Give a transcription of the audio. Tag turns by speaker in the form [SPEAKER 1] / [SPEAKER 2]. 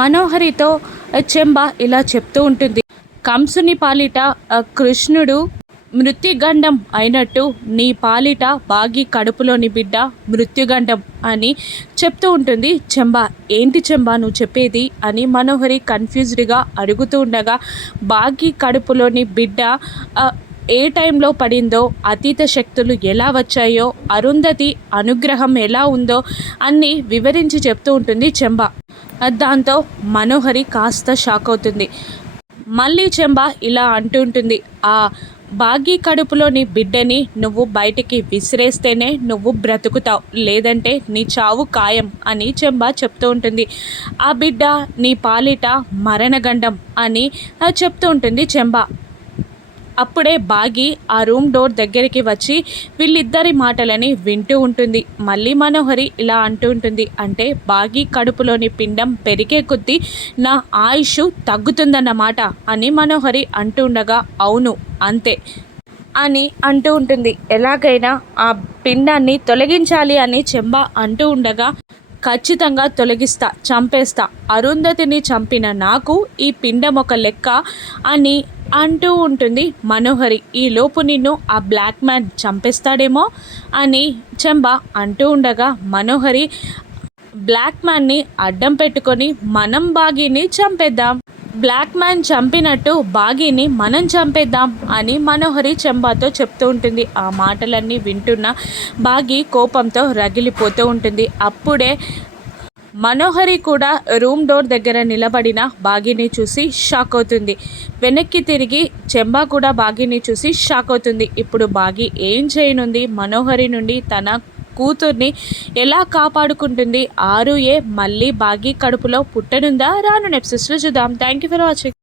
[SPEAKER 1] మనోహరితో చెంబ ఇలా చెప్తూ ఉంటుంది. కంసుని పాలిట కృష్ణుడు మృత్యుగండం అయినట్టు నీ పాలిట బాగి కడుపులోని బిడ్డ మృత్యుగండం అని చెప్తూ ఉంటుంది. చెంబ ఏంటి చెంబ నువ్వు చెప్పేది? అని మనోహరి కన్ఫ్యూజ్డ్గా అడుగుతూ ఉండగా బాగి కడుపులోని బిడ్డ ఏ టైంలో పడిందో అతీత శక్తులు ఎలా వచ్చాయో అరుంధతి అనుగ్రహం ఎలా ఉందో అన్నీ వివరించి చెప్తూ ఉంటుంది చెంబ. దాంతో మనోహరి కాస్త షాక్ అవుతుంది. మళ్ళీ చెంబ ఇలా అంటుంటుంది ఆ బాగి కడుపులోని బిడ్డని నువ్వు బయటికి విసిరేస్తేనే నువ్వు బ్రతుకుతావు. లేదంటే నీ చావు ఖాయం అని చెంబ చెప్తూ ఉంటుంది. ఆ బిడ్డ నీ పాలిట మరణగండం అని చెప్తూ ఉంటుంది చెంబ. అప్పుడే బాగి ఆ రూమ్ డోర్ దగ్గరికి వచ్చి వీళ్ళిద్దరి మాటలని వింటూ ఉంటుంది. మళ్ళీ మనోహరి ఇలా అంటూ ఉంటుంది. అంటే బాగి కడుపులోని పిండం పెరిగే కొద్దీ నా ఆయుష్ తగ్గుతుందన్నమాట అని మనోహరి అంటూ ఉండగా అవును అంతే అని అంటూ ఉంటుంది. ఎలాగైనా ఆ పిండాన్ని తొలగించాలి అని చెంబ అంటూ ఉండగా ఖచ్చితంగా తొలగిస్తా చంపేస్తా. అరుంధతిని చంపిన నాకు ఈ పిండం ఒక లెక్క అని అంటూ ఉంటుంది మనోహరి. ఈ లోపు నిన్ను ఆ బ్లాక్ మ్యాన్ చంపేస్తాడేమో అని చెంబ అంటూ ఉండగా మనోహరి బ్లాక్ మ్యాన్ని అడ్డం పెట్టుకొని మనం బాగీని చంపేద్దాం. బ్లాక్ మ్యాన్ చంపినట్టు బాగీని మనం చంపేద్దాం అని మనోహరి చెంబాతో చెప్తూ ఉంటుంది. ఆ మాటలన్నీ వింటున్న బాగి కోపంతో రగిలిపోతూ ఉంటుంది. అప్పుడే మనోహరి కూడా రూమ్ డోర్ దగ్గర నిలబడిన బాగిని చూసి షాక్ అవుతుంది. వెనక్కి తిరిగి చెంబా కూడా బాగిని చూసి షాక్ అవుతుంది. ఇప్పుడు బాగి ఏం చేయనుంది? మనోహరి నుండి తన కూతుర్ని ఎలా కాపాడుకుంటుంది? ఆరు ఏ మళ్ళీ బాగి కడుపులో పుట్టనుందా? రాను నెప్సిస్లో చూద్దాం. Thank you for watching